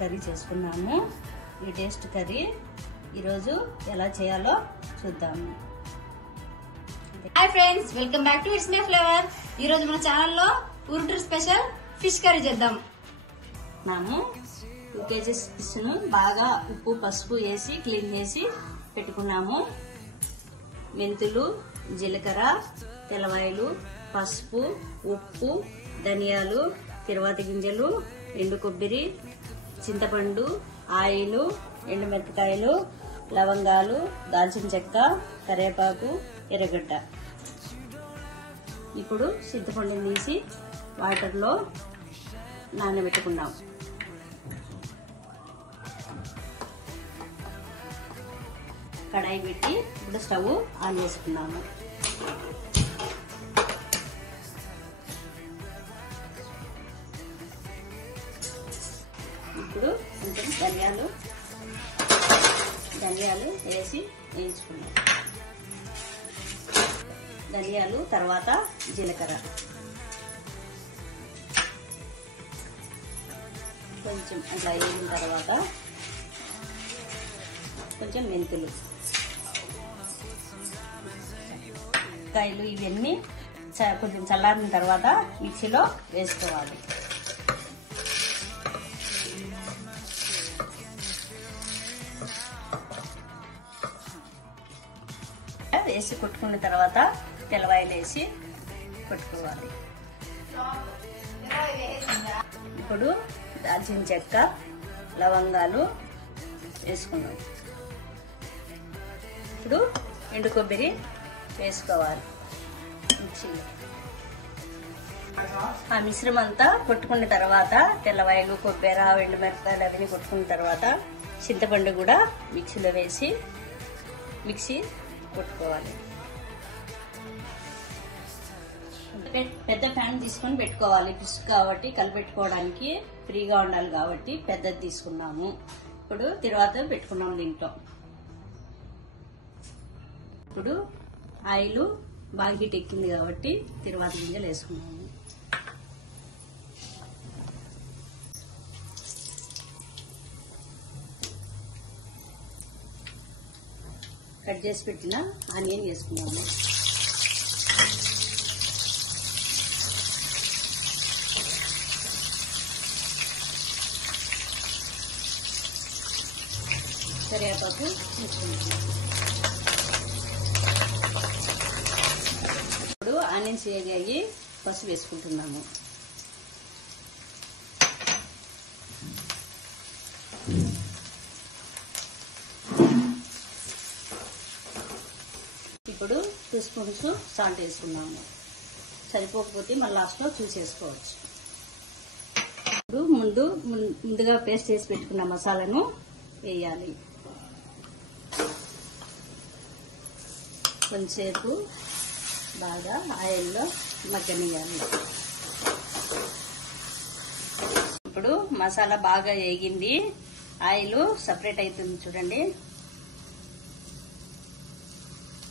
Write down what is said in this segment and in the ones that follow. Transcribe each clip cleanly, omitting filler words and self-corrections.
Curry చేసుకున్నాము. ఈ taste curry ఈరోజు ఎలా చేయాలో చూద్దాము. Hi friends, welcome back to it's my flavour. ఈ రోజు మన ఛానల్లో ఉరుటూరు స్పెషల్ ఫిష్ కర్రీ చేద్దాం. మనము 2 kg ఫిష్ ను బాగా ఉప్పు పసుపు వేసి క్లీన్ చేసి పెట్టుకున్నాము. మెంతులు, జీలకర్ర, తెల్లవాయలు, పసుపు, ఉప్పు, ధనియాలు, తిరువాతి గింజలు, ఎండు కొబ్బరి, చింతపండు, ఆయిల్, ఎండుమిరపకాయలు, లవంగాలు, దాల్చిన చెక్క, కరివేపాకు, ఎర్రగడ్డ. ఇప్పుడు చింతపండుని తీసి వాటర్లో నానబెట్టుకున్నాం. కడాయి పెట్టి ఇప్పుడు స్టవ్ ఆన్ చేసుకున్నాము. ఇప్పుడు కొంచెం ధనియాలు వేసి వేయించుకున్నాం. ధనియాలు తర్వాత జీలకర్ర, కొంచెం అట్లా వేగిన తర్వాత కొంచెం మెంతులు, కాయలు ఇవన్నీ కొంచెం చల్లారిన తర్వాత మిక్సీలో వేసుకోవాలి. వేసి కొట్టుకున్న తర్వాత తెల్లవాయలు వేసి కొట్టుకోవాలి. ఇప్పుడు దాల్చిన చెక్క, లవంగాలు వేసుకున్నాం. ఇప్పుడు ఎండు కొబ్బరి వేసుకోవాలి మిక్సీలో. ఆ మిశ్రమం అంతా కొట్టుకున్న తర్వాత తెల్లవాయలు, కొబ్బరి, ఎండుమిరపకాయలు అవన్నీ కొట్టుకున్న తర్వాత చింతపండు కూడా మిక్సీలో వేసి మిక్సీ కొట్టుకోవాలి. పెద్ద ప్యాన్ తీసుకొని పెట్టుకోవాలి. ఫిష్ కాబట్టి కలిపెట్టుకోవడానికి ఫ్రీగా ఉండాలి కాబట్టి పెద్దది తీసుకున్నాము. ఇప్పుడు తర్వాత పెట్టుకున్నాము. దీంట్లో ఇప్పుడు ఆయిల్ బాగా హీట్ ఎక్కింది కాబట్టి తిరువాతి గింజలు వేసుకున్నాము. కట్ చేసి పెట్టిన ఆనియన్ వేసుకున్నాము. కరివేపాకు వేసుకుంటున్నాము. ఇప్పుడు ఆనియన్స్ వేగాయి, పసుపు వేసుకుంటున్నాము. ఇప్పుడు 2 స్పూన్స్ సాల్ట్ వేసుకున్నాము. సరిపోకపోతే మళ్ళీ లాస్ట్లో చూసేసుకోవచ్చు. ఇప్పుడు ముందుగా పేస్ట్ చేసి పెట్టుకున్న మసాలాను వేయాలి. కొంచెంసేపు బాగా ఆయిల్లో మగ్గనియాలి. ఇప్పుడు మసాలా బాగా వేగింది, ఆయిల్ సపరేట్ అవుతుంది చూడండి.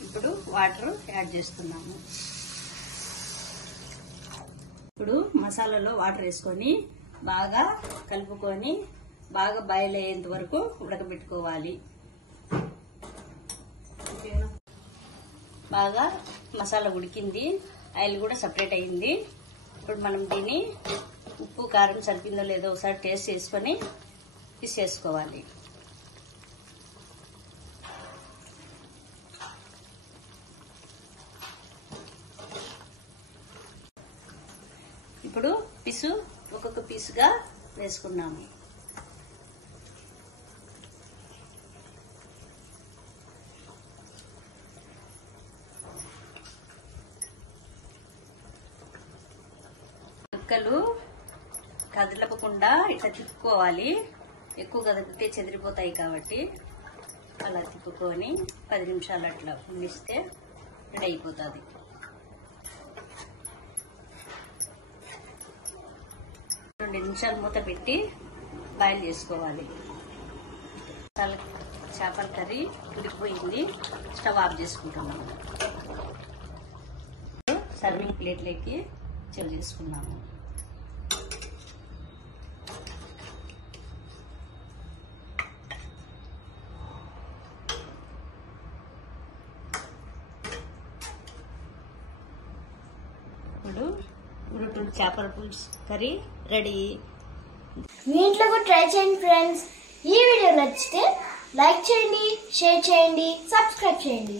ఇప్పుడు వాటర్ యాడ్ చేస్తున్నాము. ఇప్పుడు మసాలాలో వాటర్ వేసుకొని బాగా కలుపుకొని బాగా బాయిల్ అయ్యేంత వరకు ఉడకబెట్టుకోవాలి. బాగా మసాలా ఉడికింది, ఆయిల్ కూడా సపరేట్ అయింది. ఇప్పుడు మనం దీన్ని ఉప్పు కారం సరిపోయిందో లేదో ఒకసారి టేస్ట్ చేసుకొని తీసేసుకోవాలి. ఇప్పుడు ఒక్కొక్క పీసుగా వేసుకున్నాము. ముక్కలు కదలకుండా ఇట్లా తిప్పుకోవాలి. ఎక్కువ కదిలితే చెదిరిపోతాయి కాబట్టి అలా తిప్పుకొని 10 నిమిషాలు అట్లా ఉండిస్తే రెడీ అయిపోతుంది. రెండు నిమిషాలు మూత పెట్టి బాయిల్ చేసుకోవాలి. చేపల కర్రీ ఉడికిపోయింది, స్టవ్ ఆఫ్ చేసుకుంటున్నాము. సర్వింగ్ ప్లేట్లోకి సర్వ్ చేసుకున్నాము. చేపల పులుసు కర్రీ రెడీ. మీ ఇంట్లో కూడా ట్రై చేయండి ఫ్రెండ్స్. ఈ వీడియో నచ్చితే లైక్ చేయండి, షేర్ చేయండి, సబ్స్క్రైబ్ చేయండి.